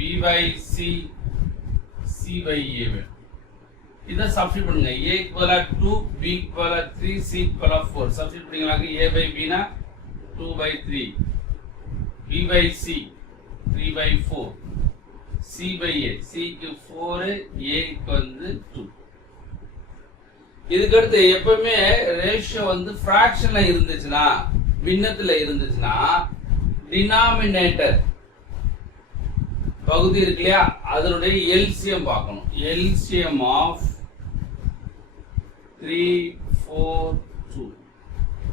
V by C, C by A வேணும். இதை substitute பண்ணுங்க. A equal 2, B equal 3, C equal 4. Substitute பண்ணீங்களாக்க A by B னா 2 by 3, B by C 3 by 4, C by A, C க்கு 4, A க்கு வந்து 2. இதுக்கு அடுத்து எப்பவுமே ரேஷியோ வந்து ஃபிராக்ஷன்ல இருந்துச்சுன்னா, பின்னத்துல இருந்துச்சுன்னா, டினாமினேட்டர் பகுதி இருக்கு இல்லையா, அதனுடைய எல்சிஎம் பார்க்கணும். LCM of 3, 4, 2.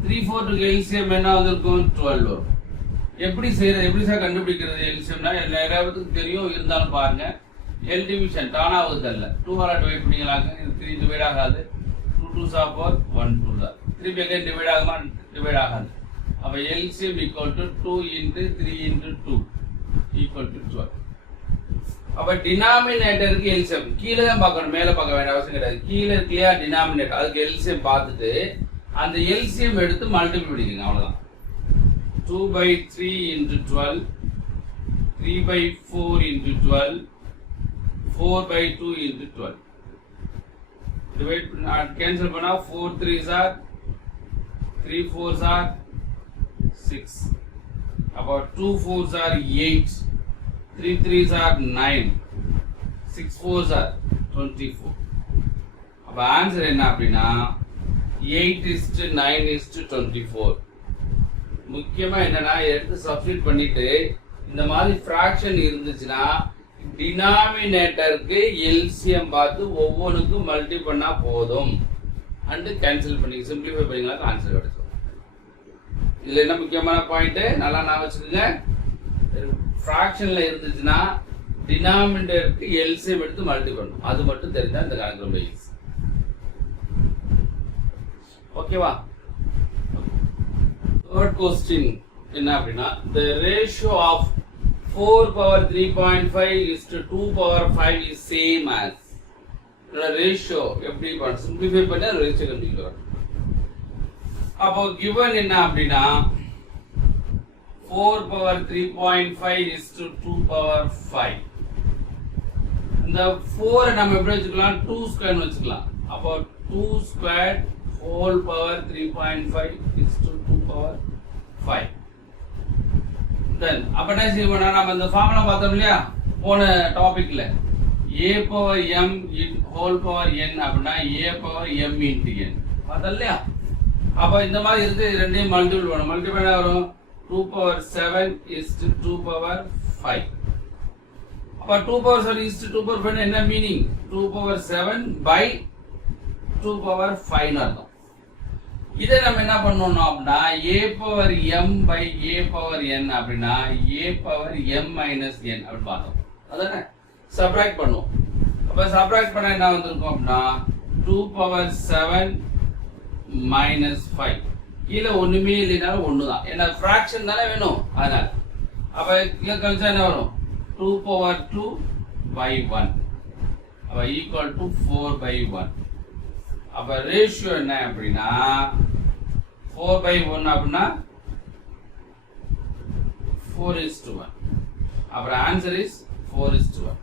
3, 4 எல்சிஎம் என்ன வந்திருக்கும்? 12 வரும். எப்படி செய்யறது, எப்படி சார் கண்டுபிடிக்கிறது எல்சிஎம்னா? எல்லாருக்கும் தெரியும், இருந்தாலும் பாருங்க. எல் டிவிஷன் தானாவது தெரியல. 2 ஆல் டிவைட் பண்ணிங்களாங்க, இது 3 டிவைட் ஆகாது. 2 2s are 4, 1 2 தான். 3 again டிவைட் ஆகுமா? டிவைட் ஆகாது. அப்ப LCM equal to 2 into 3 into 2 equal to 12. அப்ப டினாமினேட்டருக்கு எல்சிஎம் கீழே தான் பார்க்கணும், மேல பார்க்க வேண்டிய அவசியம் கிடையாது. கீழே இருக்கியா டினாமினேட்டர், அதுக்கு எல்சிஎம் பார்த்துட்டு அந்த எல்சிஎம் எடுத்து மல்டிபிள் பண்ணிக்கோங்க, அவ்வளவுதான். 2 by 3 into 12, 3 by 4 into 12, 4 by 2 into 12. Divide cancel பண்ணா 4 3s are 3 4s are 6. about 2 4s are 8, 3 3s are 9, 6 4s are 24. அப்ப ஆன்சர் என்ன அப்படின்னா 8:9:24. முக்கியமா என்னன்னா எடுத்து சப்ஸ்டிட் பண்ணிட்டு இந்த மாதிரி ஃபிராக்ஷன் இருந்துச்சுன்னா டினாமினேட்டருக்கு எல்சிஎம் பார்த்து ஒவ்வொன்றுக்கும் மல்டி பண்ணா போதும். அண்ட் கேன்சல் பண்ணி சிம்பிளிஃபை பண்ணிங்களா ஆன்சர் கிடைச்சிடும். இதுல என்ன முக்கியமான பாயிண்ட் நல்லா நான் வச்சுக்கோங்க. ஃபிராக்ஷன்ல இருந்துச்சுன்னா டினாமினேட்டருக்கு எல்சிஎம் எடுத்து மல்டி பண்ணணும். அது மட்டும் தெரிஞ்சா இந்த கணக்கு ரொம்ப ஈஸி. ஓகேவா? தேர்ட் கொஸ்டின் என்ன அப்படின்னா, the ratio of 4 power 3.5 is to 2 power 5 is same as. Ratio எப்படி பண்ண சிம்பிளிஃபை பண்ண ரேஷியோ கண்டுபிடிக்கிறோம். அப்போ given என்ன அப்படின்னா 4 power 3.5 is to 2 power 5. இந்த 4 நம்ம எப்படி வச்சுக்கலாம்? 2 ஸ்கொயர் வச்சுக்கலாம். அப்போ 2 squared whole power 3.5 is to 2 power 5. Then அப்ப என்ன செய்வோம்னா நம்ம இந்த ஃபார்முலா பார்த்தோம் இல்லையா போன டாபிக்ல a power m whole power n அப்படினா a power m into n பார்த்தோம் இல்லையா. அப்ப இந்த மாதிரி இருந்து ரெண்டையும் மல்டிபிள் பண்ணணும். மல்டிபிள் என்ன வரும் 2 power 7 is to 2 power 5. அப்ப 2 power 7 is to 2 power 5 என்ன மீனிங் 2 power 7 by 2 power 5 ன்னு அர்த்தம். இதை நம்ம என்ன பண்ணணும் அப்படின்னா a power m by a power n அப்படின்னா a power m minus n அப்படி பார்த்தோம். அதானே சப்ட்ராக்ட் பண்ணுவோம். அப்ப சப்ட்ராக்ட் பண்ணா என்ன வந்திருக்கும் அப்படின்னா 2 power 7 minus 5 கீழ ஒண்ணுமே இல்லைனாலும் ஒண்ணுதான். ஏன்னா ஃபிராக்ஷன் தானே வேணும் அதனால. அப்ப கீழ கழிச்சா என்ன வரும் 2 power 2 by 1 அப்ப equal to 4 by 1. அப்ப ரேஷியோ என்ன அப்படின்னா 4 by 1 அப்படின்னா 4:1. அப்புறம் ஆன்சர் இஸ் 4:1.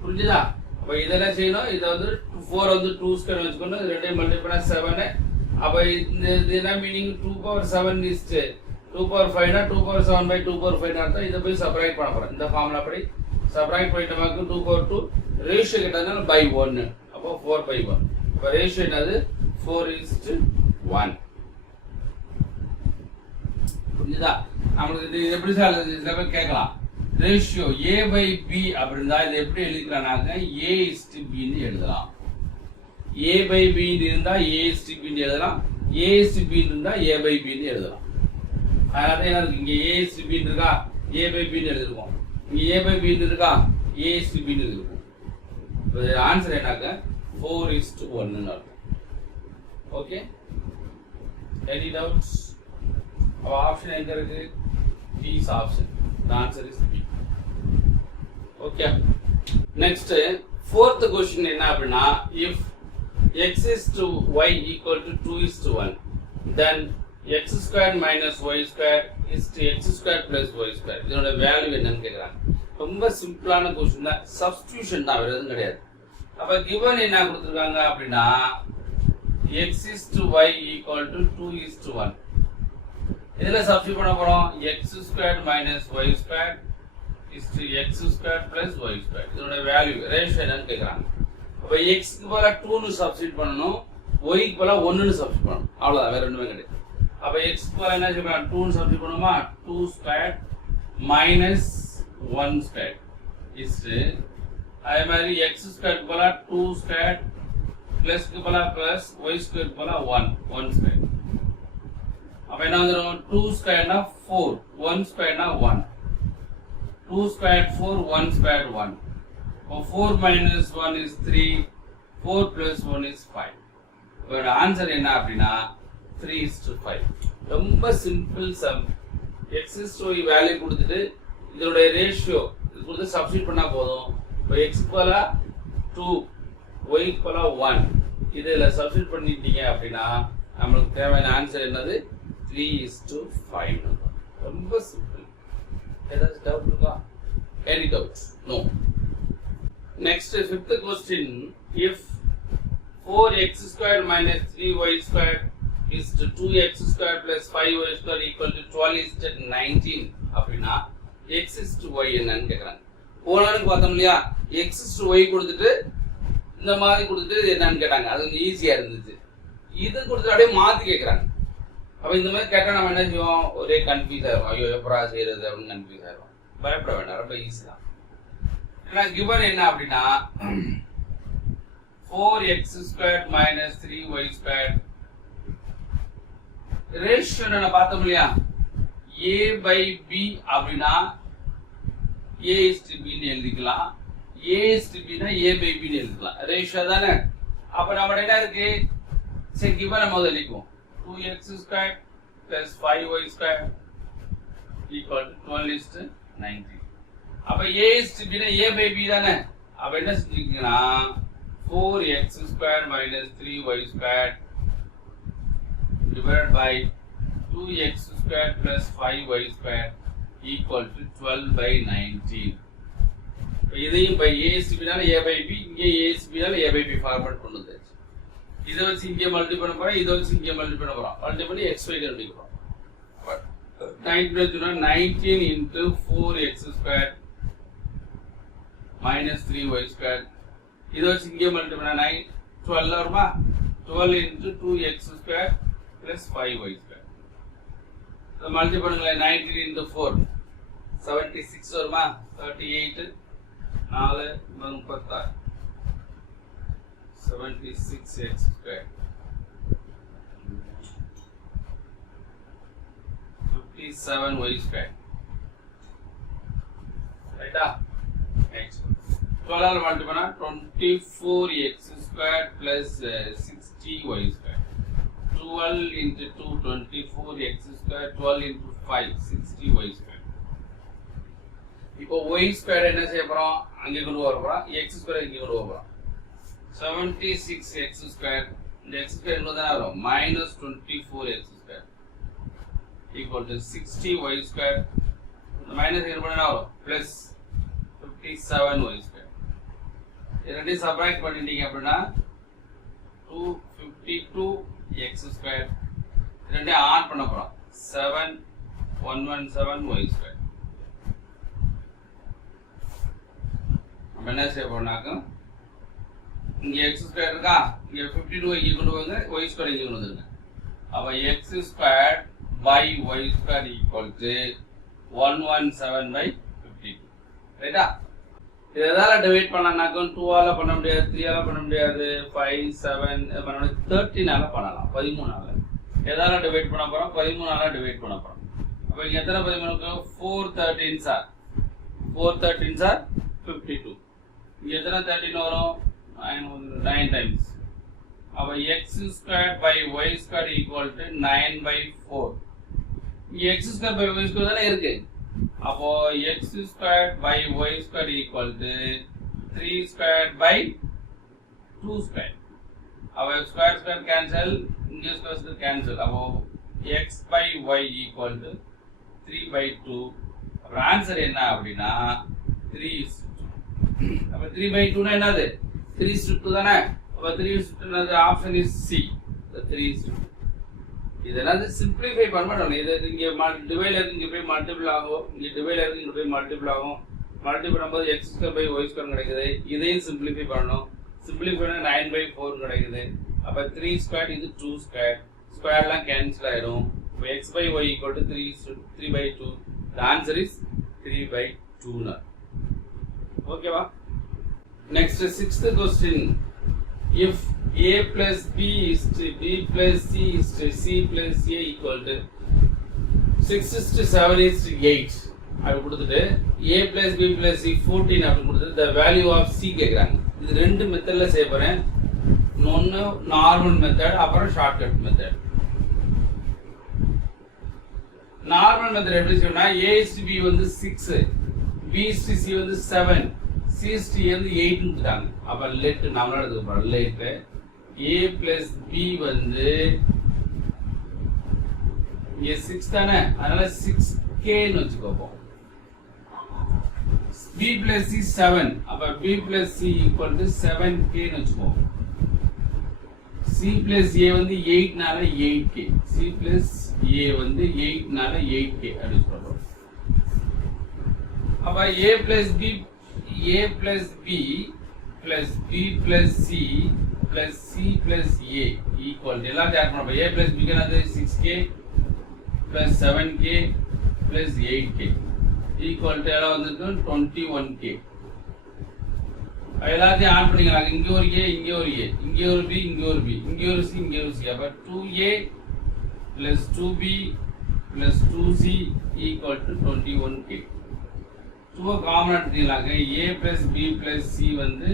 புரிஞ்சுதா? அப்ப இதெல்லாம் செய்யணும். இதை வந்து 4 வந்து 2 ஸ்கொயர் வச்சுக்கணும். இது ரெண்டையும் மல்டிப்ளை பண்ணா 7. அப்ப இந்த என்ன மீனிங் 2 power 7 is 2 power 5 னா 2 power 7 by 2 power 5 அர்த்தம். இத போய் சப்ட்ராக்ட் பண்ண போறோம். இந்த ஃபார்முலா படி சப்ட்ராக்ட் பண்ணிட்டு நமக்கு 2 power 2 ரேஷியோ கேட்டதனால by 1. அப்ப 4 by 1. அப்ப ரேஷியோ என்னது 4:1. புரியுதா? நமக்கு இது எப்படி சார் இதுல போய் கேட்கலாம். ரேஷியோ a by b அப்படினா இதை எப்படி எழுதிக்கலாம்னாக்க a:b ன்னு எழுதலாம். a by b இருந்தா a:b ன்னு எழுதலாம். a:b இருந்தா a by b ன்னு எழுதலாம். அதனால என்ன இருக்கு இங்க a:b இருக்கா a by b ன்னு எழுதிருக்கோம். இங்க a by b இருக்கா a:b ன்னு எழுதிருக்கோம். ஆன்சர் என்னக்க 4:1 ன்னு அர்த்தம். Okay, any doubts? our option எங்க இருக்கு B is option. the answer is B. okay, next fourth question என்ன அப்படினா if x is to y equal to 2:1 then x squared minus y squared is to x squared plus y squared. இதோட value என்னன்னு கேக்குறாங்க. ரொம்ப சிம்பிளான question தான், substitution தான், வேற எதுவும் கிடையாது. அப்ப given என்ன கொடுத்திருக்காங்க அப்படினா x is to y equal to 2:1. இதுல சப்ஸ்டிடியூட் பண்ண போறோம் x squared minus y squared is to x squared plus y squared. இதோட வேல்யூ ரேஷியோ என்னன்னு கேக்குறாங்க. அப்ப x க்கு பதிலா 2 னு சப்ஸ்டிடியூட் பண்ணனும், y க்கு பதிலா 1 னு சப்ஸ்டிடியூட் பண்ணனும். அவ்வளவுதான், வேற ஒண்ணுமே கிடையாது. அப்ப x க்கு பதிலா என்ன செய்யணும் 2 னு சப்ஸ்டிடியூட் பண்ணுமா 2 squared minus 1 squared is அதே மாதிரி x squared க்கு பதிலா 2 squared plus க்கு பதிலா plus y squared க்கு பதிலா 1 squared. அப்ப என்ன வந்துரும் 2 squared னா 4 1 squared னா 1 2 squared 4 1 squared 1. So 4 minus 1 is 3 4 plus 1 is 5. but answer என்ன அப்படினா 3:5. ரொம்ப simple some. x is to y value கொடுத்துட்டு இதோட ரேஷியோ இது கொடுத்து சப்ஸ்டிட்யூட் பண்ணா போதும். இப்போ x க்கு பதிலா 2 y க்கு பதிலா 1 இதெல்லாம் சப்ஸ்டிட்யூட் பண்ணிட்டீங்க அப்படினா நமக்கு தேவையான ஆன்சர் என்னது 3:5. ரொம்ப சிம்பிள். ஏதாவது டவுட் இருக்கா? any doubts? no. next fifth question, if 4x squared minus 3y squared is to 2x squared plus 5y squared equal to 12 is to 19 அப்படினா x is to y என்னன்னு கேக்குறாங்க. போனதுக்கு பார்த்தோம் இல்லையா x is to y கொடுத்துட்டு இந்த மாதிரி கொடுத்துட்டு இது என்னன்னு கேட்டாங்க. அது கொஞ்சம் ஈஸியா இருந்துச்சு. இது கொடுத்துட்டு அப்படியே மாத்தி கேக்குறாங்க. அப்ப இந்த மாதிரி கேட்டா நம்ம என்ன செய்வோம் ஒரே கன்ஃபியூஸ் ஆயிரும். ஐயோ எப்பரா செய்யறது அப்படின்னு கன்ஃபியூஸ் ஆயிரும். பயப்பட வேண்டாம், ரொம்ப ஈஸி தான். ஏன்னா given என்ன அப்படின்னா 4x squared minus 3y squared ratio என்ன பார்த்தோம் இல்லையா a by b அப்படின்னா a is to b ன்னு எழுதிக்கலாம். a is to b னா a by b ன்னு எழுதிக்கலாம். ரேஷியோ தானே. அப்ப நம்ம என்ன இருக்கு சரி given நம்ம முதல்ல எழுதிக்குவோம் 2x squared plus 5y squared equal to 12 is to 19. அப்ப a is to b னா a by b தானே. அப்ப என்ன செஞ்சிருக்கீங்கன்னா 4x squared minus 3y squared divided by 2x squared plus 5y squared equal to 12 by 19. இதையும் by a is to b னால a by b, இங்கே a is to b னால a by b format கொண்டு வந்தாச்சு. இதை வச்சு இங்கே multi பண்ண போறோம், இதை வச்சு இங்கே மல்டி பண்ண போறோம். மல்டி பண்ணி xy கண்டுபிடிக்க போறோம். 19 into 4x square minus 3y square. இதை வச்சு இங்கே மல்டி பண்ணா 12 வருமா? 12 into 2x square plus 5y square. இதை மல்டி பண்ணுங்களேன். 19 into 4 76 வருமா? 38 4 36 76x square 57y square. ரைட்டா? next 12 ஆல மல்டி பண்ணா 24x square plus 60y square. 12 into 2 24x square 12 into 5 60y square. இப்போ y square என்ன செய்ய போறோம்? அங்க கொண்டு வர போறோம். x square இங்க கொண்டு வர போறோம். 76x square இந்த x square என்னதான் வரும்? minus 24x square equal to 60y square. இந்த மைனஸ் என்ன பண்ணா வரும்? plus 57y square. இரண்டையும் சப்ட்ராக்ட் பண்ணிட்டீங்க அப்படின்னா 252x square. இரண்டையும் ஆட் பண்ண போறோம். 7117y square. நம்ம என்ன செய்ய போறோம்னாக்க இங்க x square இருக்கா, இங்க 52 இங்க கொண்டு வாங்க, y square இங்க கொண்டு வந்துருங்க. அப்ப x square by y square equal to 117 by 52. ரைட்டா? இதெல்லாம் டிவைட் பண்ணனாக்க 2 ஆல பண்ண முடியாது, 3 ஆல பண்ண முடியாது, 5 7 பண்ண முடியாது, 13 ஆல பண்ணலாம், 13 ஆல. எதால டிவைட் பண்ண போறோம்? 13 ஆல டிவைட் பண்ண போறோம். அப்ப இங்க எத்தனை 13 இருக்கு? 4 13s are 52. இங்க எத்தனை 13 வரும்? 9 times. அப்ப x square by y square equal to 9 by 4. x square by y square தானே இருக்கு. அப்போ x square by y square equal to 3 square by 2 square. அப்ப square square cancel, இங்க square square cancel. அப்போ x by y equal to 3 by 2. அப்ப answer என்ன அப்படின்னா 3:2. அப்ப 3 by 2 னா என்னது? 3:2 தானே. அப்ப 3:2 என்னது? Option is C. 3:2. இதெல்லாம் சிம்பிளிஃபை பண்ண மாட்டோம். இது இங்க டிவைடர் இங்க போய் மல்டிபிள் ஆகும், இங்க டிவைடர் இங்க போய் மல்டிபிள் ஆகும். மல்டிபிள் பண்ணும்போது x square by y square கிடைக்குது. இதையும் சிம்பிளிஃபை பண்ணணும். சிம்பிளிஃபை பண்ணா 9 by 4 கிடைக்குது. அப்ப 3 ஸ்கொயர் இது 2 ஸ்கொயர். ஸ்கொயர்லாம் கேன்சல் ஆயிடும். அப்ப x by y equal to 3 by 2. The answer is 3 by 2 னா. ஓகேவா? Next, sixth question. If a plus b is to b plus c is to c plus a equal to 6:7 is to 8. அப்படி கொடுத்துட்டு a plus b plus c 14 அப்படி கொடுத்துட்டு the value of c கேக்குறாங்க. இது ரெண்டு மெத்தட்ல செய்ய போறேன். ஒன்னு நார்மல் மெத்தட், அப்புறம் ஷார்ட்கட் மெத்தட். நார்மல் மெத்தட் எப்படி செய்யணும்னா a is to b வந்து 6, b is to c வந்து 7, c is to a வந்து 8 னுட்டாங்க. அப்ப லெட் நம்மள எடுத்துக்க போறோம். லெட் a plus b வந்து இங்க 6 தானே, அதனால 6k ன்னு வெச்சுக்கோப்போம். b plus c 7, அப்ப b plus c equal to 7k ன்னு வெச்சுக்கோம். c plus a வந்து 8 னால 8k, c plus a வந்து 8 னால 8k அப்படி சொல்றோம். அப்ப a plus b plus b plus b plus c plus c plus a equal to எல்லாம் ஆட் பண்ணோம். a plus b என்னது 6k plus 7k plus 8k equal to எல்லாம் வந்துருக்கு 21k. எல்லாத்தையும் ஆட் பண்ணிக்கலாம். இங்க ஒரு a, இங்க ஒரு a, இங்க ஒரு b, இங்க ஒரு b, இங்க ஒரு c, இங்க ஒரு c. அப்ப 2a plus 2b plus 2c equal to 21k. 2 common எடுத்துக்கலாங்க. a plus b plus c வந்து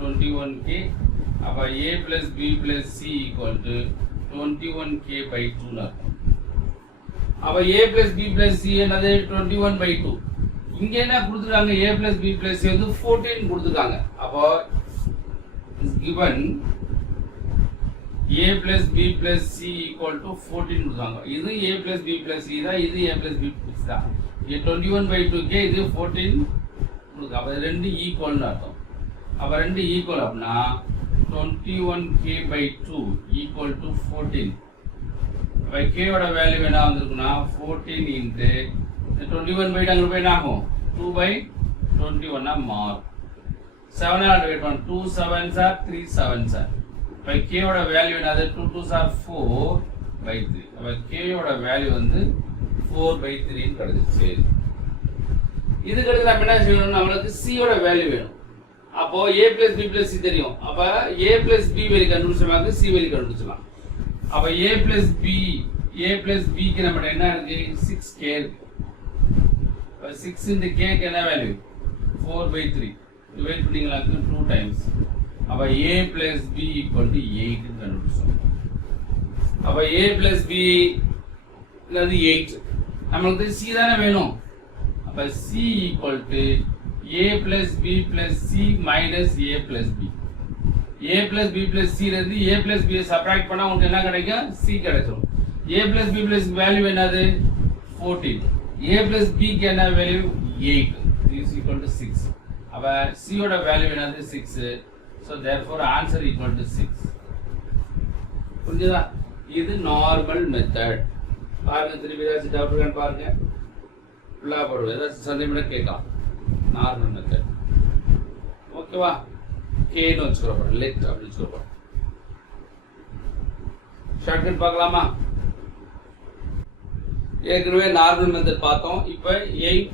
21k. அப்ப a plus b plus c equal to 21k by 2 னா இருக்கும். அப்ப a plus b plus c என்னது 21 by 2. இங்க என்ன கொடுத்துருக்காங்க? a plus b plus c வந்து 14 கொடுத்துருக்காங்க. அப்போ is given a plus b plus c equal to 14 கொடுத்தாங்க. இது a plus b plus c தான், இது a plus b plus c தான். இங்க 21 by 2k, இது 14 கொடுங்க. அப்ப ரெண்டு ஈக்குவல்னு அர்த்தம். அப்ப ரெண்டு ஈக்குவல் அப்படின்னா 21k by 2 equal to 14. அப்போ k ஓட வேல்யூ என்ன வந்திருக்குன்னா 14 into 21 by அங்கே போய் என்ன ஆகும் 2 by 21 மாறும். 7 ஆல் டிவைட் பண்ண 2 7s are 3 7s are. இப்போ k ஓட வேல்யூ என்னது 2 2s are 4 by 3. அப்போ k ஓட வேல்யூ வந்து 4 by 3 ன்னு கிடைச்சிச்சு. இதுக்கு அடுத்து நம்ம என்ன செய்யணும், நம்மளுக்கு c ஓட வேல்யூ வேணும். அப்போ a plus b plus c தெரியும். அப்ப a plus b வேல்யூ கண்டுபிடிச்சோம்னா c வேல்யூ கண்டுபிடிச்சலாம். அப்ப a plus b க்கு நம்ம என்ன இருக்கு 6k இருக்கு. அப்ப 6 into k க்கு என்ன வேல்யூ 4 by 3 டிவைட் பண்ணீங்களா 2 times. அப்ப a plus b equal to 8 ன்னு கண்டுபிடிச்சோம். அப்ப a plus b அது 8. நமக்கு c தானே வேணும். அப்ப c equal to a plus b plus c minus a plus b. a plus b plus c இருந்து a plus b சப்ட்ராக்ட் பண்ணா உங்களுக்கு என்ன கிடைக்கும் c கிடைக்கும். a plus b plus value என்னது 14. a plus b க்கு என்ன வேல்யூ 8 is equal to 6. அப்ப c ஓட வேல்யூ என்னது 6. so therefore answer equal to 6. புரியுதா? இது நார்மல் மெத்தட். பாருங்க திருப்பி ஏதாச்சும் டவுட் இருக்கான்னு பாருங்க. ஃபுல்லா போடுவோம். ஏதாச்சும் சந்தேகம் கேட்கலாம். நார்மல் மெத்தட் ஓகேவா? கேன்னு வச்சுக்கிறோம், லெட் அப்படி வச்சுக்கிறோம். ஷார்ட்கட் பார்க்கலாமா? ஏற்கனவே நார்மல் மெத்தட் பார்த்தோம். இப்போ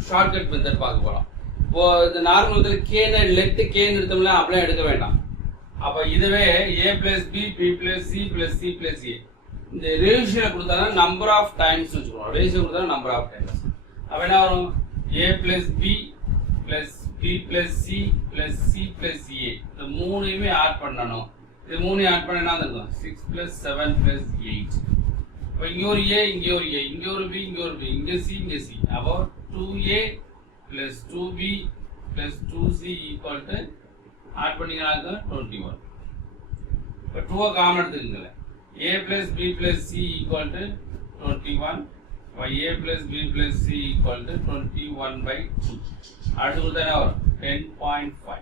ஷார்ட்கட் மெத்தட் பார்க்க போறோம். இப்போ இந்த நார்மல் மெத்தட் கேன்னு லெட் கேன்னு எடுத்தோம்ல அப்படியே எடுக்க வேண்டாம். அப்ப இதுவே a plus b b plus c plus c plus a இந்த ரேஷியோ கொடுத்தானா நம்பர் ஆஃப் டைம்ஸ் வச்சுக்கிறோம். ரேஷியோ கொடுத்தா நம்பர் ஆஃப் டைம்ஸ். அப்ப என்ன வரும் a plus b plus b plus c plus c plus a இந்த மூணையுமே ஆட் பண்ணனும். இது மூணையும் ஆட் பண்ணா என்ன இருக்கும் 6 plus 7 plus 8. இப்போ இங்க ஒரு a இங்க ஒரு a இங்க ஒரு b இங்க ஒரு b இங்க c இங்க c. அப்போ 2a plus 2b plus 2c equal to add பண்ணீங்கன்னா 21. இப்போ 2 காமன் எடுத்துக்கங்க. a plus b plus c equal to 21. a plus b plus c equal to 21 by 2. அடுத்து என்ன வரும் 10.5.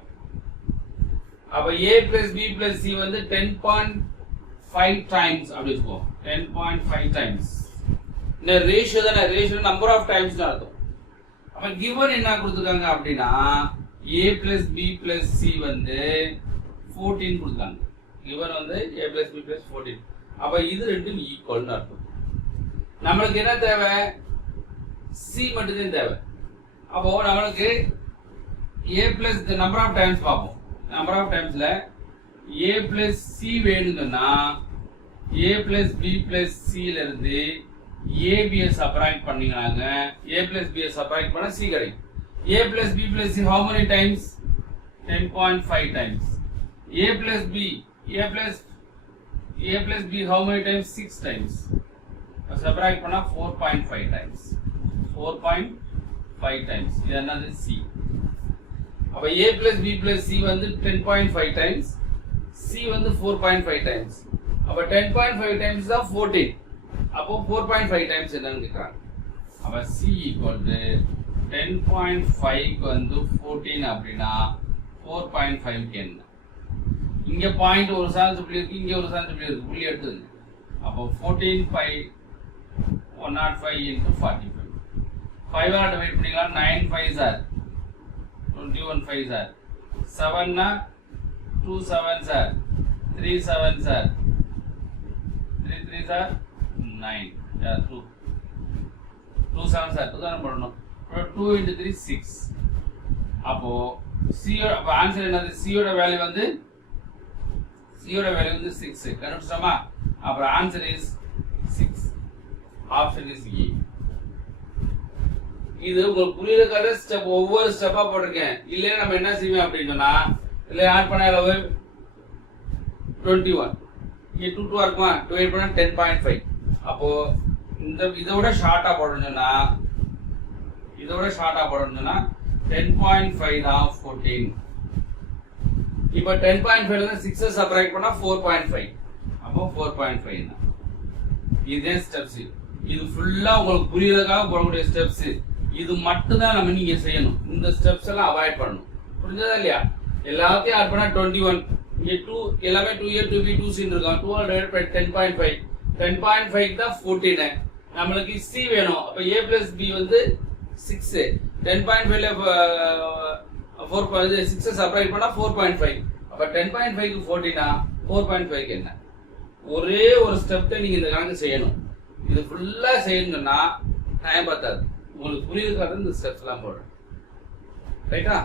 அப்ப a plus b plus c வந்து 10.5 times அப்படி இருக்கும். 10.5 times. இந்த ரேஷியோ தான, ரேஷியோ நம்பர் ஆஃப் டைம்ஸ் அர்த்தம். அப்ப given என்ன கொடுத்திருக்காங்க அப்படினா a plus b plus c வந்து 14 கொடுத்தாங்க. given வந்து a plus b plus 14. அப்ப இது ரெண்டும் ஈக்குவல்னு அர்த்தம். நமக்கு என்ன தேவை c மட்டும் தான் தேவை. அப்போ நமக்கு a plus the number of times பாப்போம். number of timesல a plus c வேணும்னா a plus b plus c ல இருந்து ab சப்ட்ராக்ட் பண்ணீங்கனாங்க a plus b சப்ட்ராக்ட் பண்ணா c கிடைக்கும். a plus b plus c how many times 10.5 times. a plus b how many times 6 times. Subtract பண்ணா 4.5 times. 4.5 times. இது என்னது c. அப்ப a plus b plus c வந்து 10.5 times, c வந்து 4.5 times. அப்ப 10.5 times தான் 14. அப்போ 4.5 times என்னன்னு கேக்குறாங்க. அப்ப c equal to 10.5 வந்து 14 அப்படினா 4.5 க்கு என்ன? இங்க பாயிண்ட் ஒரு சான்ஸ் புள்ளி இருக்கு, இங்க ஒரு சான்ஸ் புள்ளி இருக்கு. புள்ளி எடுத்துங்க. அப்போ 14 105 into 45. 5 ஆல் டிவைட் பண்ணீங்களா 9 5s are 21 5s are 7 na 2 7s are 3 7s are 3 3s are 9. yeah 2 7s are 2 தான் போடணும். 2 into 3 6. அப்போ c ஓட ஆன்சர் என்னது? c ஓட வேல்யூ வந்து 6 கண்டுபிடிச்சோமா? அப்புறம் answer is 6. Option is a. இது உங்களுக்கு புரியுறதுக்காக ஸ்டெப் ஒவ்வொரு ஸ்டெப்பா போட்டிருக்கேன். இல்லைன்னா நம்ம என்ன செய்வோம் அப்படின்னு சொன்னா இல்லை ஆட் பண்ண அளவு 21 இங்க 2 2 இருக்குமா டிவைட் பண்ணா 10.5. அப்போ இந்த இதோட ஷார்ட்டா போடணும்னா 10.5 தான் 14. இப்போ 10.5 ல 6 சப்ட்ராக்ட் பண்ணா 4.5. அப்போ 4.5 தான். இதே ஸ்டெப்ஸ். இது ஃபுல்லா உங்களுக்கு புரியுறதுக்காக போடக்கூடிய ஸ்டெப்ஸ். இது மட்டும் தான் நீங்க செய்யணும். இந்த ஸ்டெப்ஸ் எல்லாம் அவாய்ட் பண்ணணும். புரிஞ்சதா இல்லையா? எல்லாத்தையும் ஆட் பண்ணா 21 இங்கே 2 எல்லாமே 2a 2b 2c இருக்கும். 200 10.5 10.5 தான் 14. நம்மளுக்கு c வேணும். அப்ப a plus b வந்து 6. 10.5 ல 4 6 சப்ட்ராக்ட் பண்ணா 4.5. அப்ப 10.5 க்கு 14 னா 4.5 க்கு என்ன? ஒரே ஒரு ஸ்டெப் நீங்க இந்த கணக்கு செய்யணும். இது ஃபுல்லா செய்யணும்னா டைம் பத்தாது. உங்களுக்கு புரியுதுக்காக இந்த ஸ்டெப்ஸ் எல்லாம் போடுறேன். ரைட்டா?